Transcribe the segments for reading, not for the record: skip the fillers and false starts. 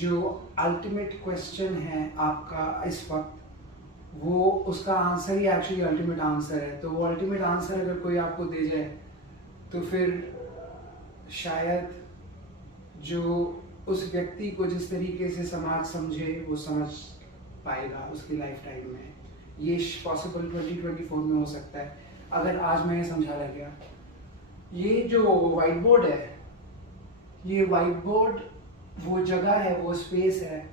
जो ultimate question है आपका इस वक्त, वो उसका आंसर ही एक्चुअली अल्टीमेट आंसर है। तो वो अल्टीमेट आंसर अगर कोई आपको दे जाए तो फिर शायद जो उस व्यक्ति को जिस तरीके से समाज समझे वो समझ पाएगा उसकी लाइफ टाइम में। ये पॉसिबल 2024 में हो सकता है अगर आज मैं समझा रह गया। ये जो वाइट बोर्ड है, ये वाइट बोर्ड वो जगह है, वो स्पेस है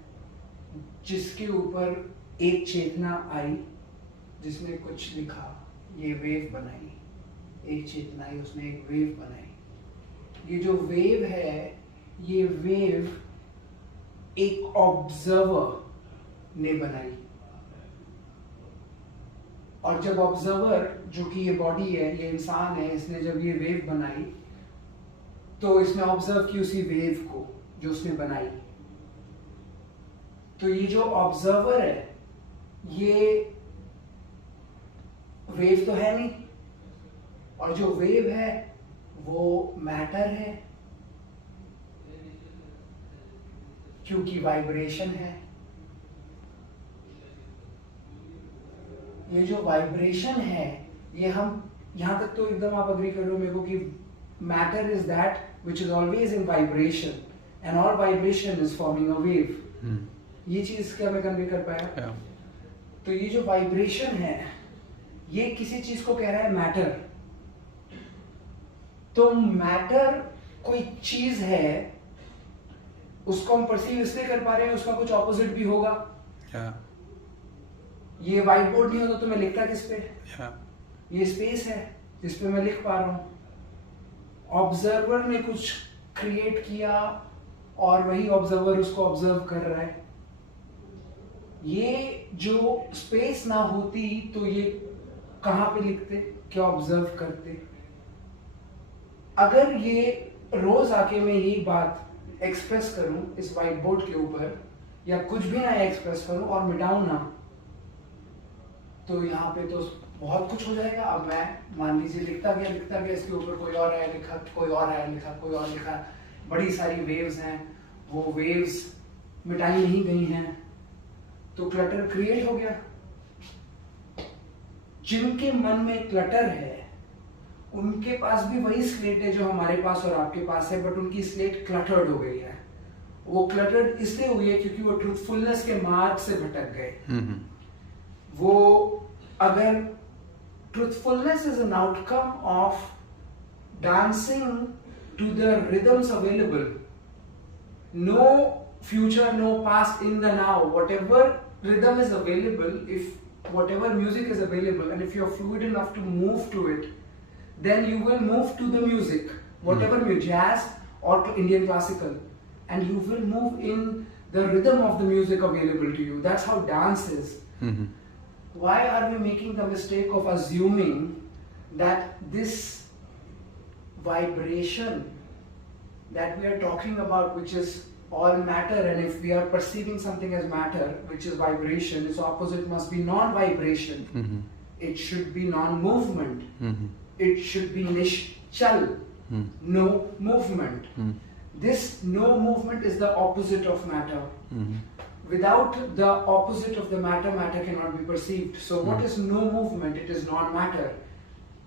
जिसके ऊपर एक चेतना आई जिसने कुछ लिखा, ये वेव बनाई, एक चेतना आई उसने एक वेव बनाई। ये जो वेव है, ये वेव एक ऑब्जर्वर ने बनाई, और जब ऑब्जर्वर जो कि ये बॉडी है, ये इंसान है, इसने जब ये वेव बनाई तो इसने ऑब्जर्व की उसी वेव को जो उसने बनाई। तो ये जो ऑब्जर्वर है, ये वेव तो है नहीं, और जो वेव है वो मैटर है क्योंकि वाइब्रेशन है। ये जो वाइब्रेशन है, ये हम यहां तक तो एकदम आप अग्री कर रहे हो मेरे को कि matter is that which is always in vibration and all vibration is forming a wave. ये चीज क्या मैं कन्वे कर पाया? तो ये जो वाइब्रेशन है, ये किसी चीज को कह रहा है मैटर। तो मैटर कोई चीज है, उसको हम परसीव इसलिए कर पा रहे हैं, उसका कुछ ऑपोजिट भी होगा। ये व्हाइट बोर्ड नहीं होता तो मैं लिखता किस पे? ये स्पेस है जिस पे मैं लिख पा रहा हूं। ऑब्जर्वर ने कुछ क्रिएट किया और वही ऑब्जर्वर उसको ऑब्जर्व कर रहा है। ये जो स्पेस ना होती तो ये कहां पे लिखते, क्या ऑब्जर्व करते? अगर ये रोज आके मैं यही बात एक्सप्रेस करूं इस व्हाइट बोर्ड के ऊपर, या कुछ भी ना एक्सप्रेस करूं और मिटाऊं ना, तो यहाँ पे तो बहुत कुछ हो जाएगा। अब मैं मान लीजिए लिखता गया, इसके ऊपर कोई और आया लिखा, कोई और आया लिखा, कोई और लिखा, बड़ी सारी वेव्स हैं, वो वेव्स मिटाई नहीं गई हैं, तो क्लटर क्रिएट हो गया। जिनके मन में क्लटर है उनके पास भी वही स्लेट है जो हमारे पास और आपके पास है, बट उनकी स्लेट क्लटर्ड हो गई है। वो क्लटर्ड इसलिए हुई है क्योंकि वो ट्रूथफुलनेस के मार्ग से भटक गए। वो अगर truthfulness is an outcome of dancing to the rhythms available, no future, no past, in the now, whatever rhythm is available, if whatever music is available, and if you're fluid enough to move to it, then you will move to the music, whatever jazz or Indian classical, and you will move in the rhythm of the music available to you. That's how dance is. Why are we making the mistake of assuming that this vibration that we are talking about, which is all matter, and if we are perceiving something as matter, which is vibration, its opposite must be non-vibration. It should be non-movement. It should be nishchal, no movement. This no movement is the opposite of matter. Without the opposite of the matter, matter cannot be perceived. So what is no movement? It is non-matter.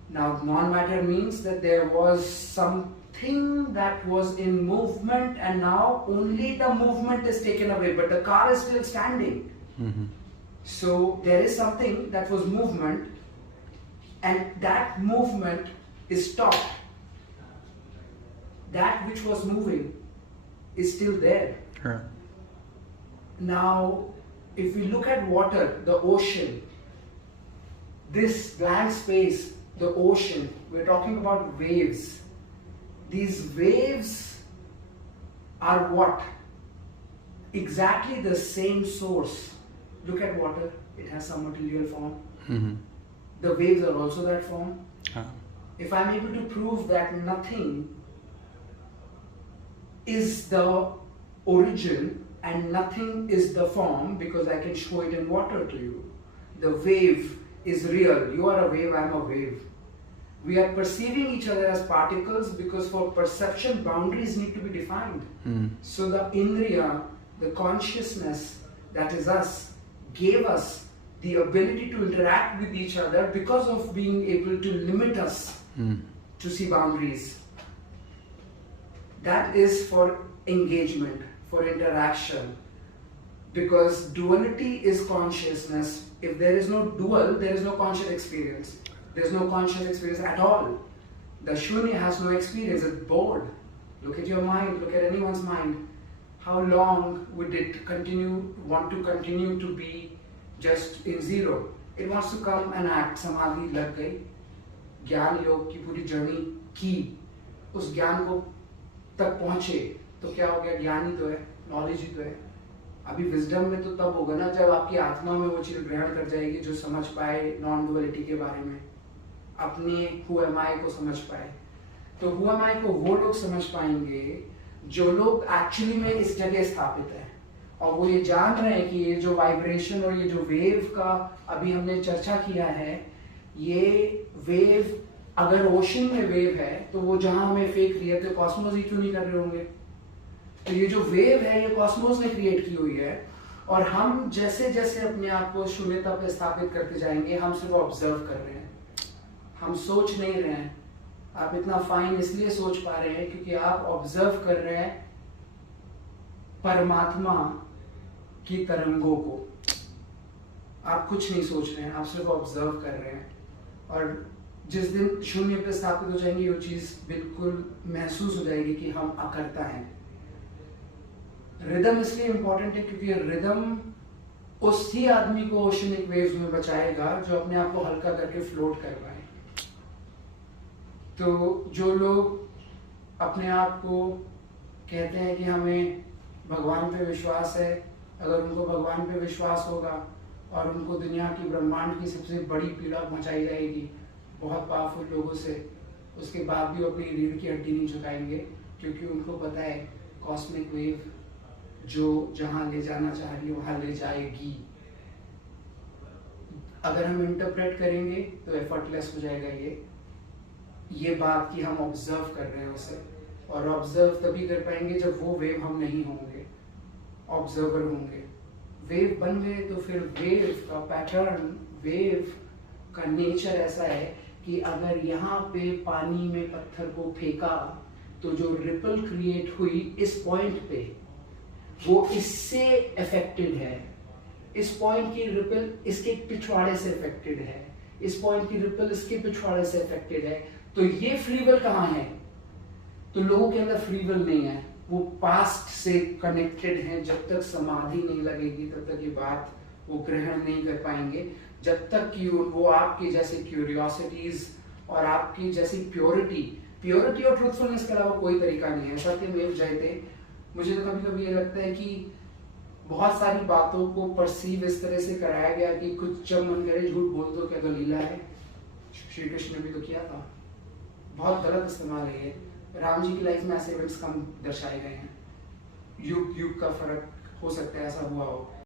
Now non-matter means that there was something that was in movement, and now only the movement is taken away, but the car is still standing. So there is something that was movement, and that movement is stopped. That which was moving is still there. Now, if we look at water, the ocean, this blank space, the ocean, we're talking about waves. These waves are what? Exactly the same source. Look at water, it has some material form. The waves are also that form. If I'm able to prove that nothing is the origin, and nothing is the form, because I can show it in water to you. The wave is real. You are a wave, I am a wave. We are perceiving each other as particles because for perception, boundaries need to be defined. So the indriya the consciousness that is us gave us the ability to interact with each other because of being able to limit us to see boundaries. That is for engagement, for interaction. Because duality is consciousness. If there is no dual, there is no conscious experience. There is no conscious experience at all. The Shunya has no experience, it's bored. Look at your mind, look at anyone's mind. How long would it want to continue to be just in zero? It wants to come and act. समाधि लग गई, ज्ञान योग की पूरी journey की, उस ज्ञान को तक पहुंचे तो क्या हो गया? ज्ञान ही तो है, नॉलेज ही तो है। अभी विजडम में तो तब होगा ना जब आपकी आत्मा में वो चीज ग्रहण कर जाएगी, जो समझ पाए नॉन डुअलिटी के बारे में, अपने हु एम आई को समझ पाए। तो हु एम आई को वो लोग समझ पाएंगे जो लोग एक्चुअली में इस जगह स्थापित है, और वो ये जान रहे हैं कि ये जो वाइब्रेशन और ये जो वेव का अभी हमने चर्चा किया है, ये वेव अगर ओशन में वेव है तो वो जहां हमें फेंक रही है तो कॉस्मोस ही क्यों नहीं कर रहे होंगे? तो ये जो वेव है ये कॉस्मोस ने क्रिएट की हुई है, और हम जैसे जैसे अपने आप को शून्यता पे स्थापित करते जाएंगे, हम सिर्फ ऑब्जर्व कर रहे हैं, हम सोच नहीं रहे हैं। आप इतना फाइन इसलिए सोच पा रहे हैं क्योंकि आप ऑब्जर्व कर रहे हैं परमात्मा की तरंगों को। आप कुछ नहीं सोच रहे हैं, आप सिर्फ ऑब्जर्व कर रहे हैं। और जिस दिन शून्य पे स्थापित हो जाएंगे, वो चीज बिल्कुल महसूस हो जाएगी कि हम अकर्ता हैं। रिदम इसलिए इंपॉर्टेंट है क्योंकि रिदम उस ही आदमी को ओशनिक वेव्स में बचाएगा जो अपने आप को हल्का करके फ्लोट कर पाए। तो जो लोग अपने आप को कहते हैं कि हमें भगवान पे विश्वास है, अगर उनको भगवान पे विश्वास होगा और उनको दुनिया की ब्रह्मांड की सबसे बड़ी पीड़ा पहुंचाई जाएगी बहुत पावरफुल लोगों से, उसके बाद भी वो अपनी रीढ़ की हड्डी नहीं झुकाएंगे, क्योंकि उनको पता है कॉस्मिक वेव जो जहां ले जाना चाह रही है वहां ले जाएगी। अगर हम इंटरप्रेट करेंगे तो एफर्टलेस हो जाएगा ये बात कि हम ऑब्जर्व कर रहे हैं उसे, और ऑब्जर्व तभी कर पाएंगे जब वो वेव हम नहीं होंगे, ऑब्जर्वर होंगे। वेव बन गए तो फिर वेव का पैटर्न, वेव का नेचर ऐसा है कि अगर यहाँ पे पानी में पत्थर को फेंका तो जो रिपल क्रिएट हुई इस पॉइंट पे, वो इससे अफेक्टेड है। इस पॉइंट की रिपल इसके पिछवाड़े से अफेक्टेड है, इस पॉइंट की रिपल इसके पिछवाड़े से अफेक्टेड है। तो ये फ्री विल कहाँ है? तो लोगों के अंदर फ्री विल नहीं है, वो पास्ट से कनेक्टेड हैं। जब तक समाधि नहीं लगेगी तब तक ये बात वो ग्रहण नहीं कर पाएंगे, जब तक कि वो आपकी जैसे क्यूरियोसिटीज और आपकी जैसी प्योरिटी और ट्रूथफुलनेस के अलावा कोई तरीका नहीं है। सत्यमेव जयते। मुझे तो कभी कभी ये लगता है कि बहुत सारी बातों को परसीव इस तरह से कराया गया कि कुछ जब मन करे झूठ बोल दो, क्या तो लीला है। श्री कृष्ण ने भी तो किया था, बहुत गलत इस्तेमाल है ये। राम जी की लाइफ में ऐसे इवेंट्स कम दर्शाए गए हैं, युग युग का फर्क हो सकता है ऐसा हुआ हो।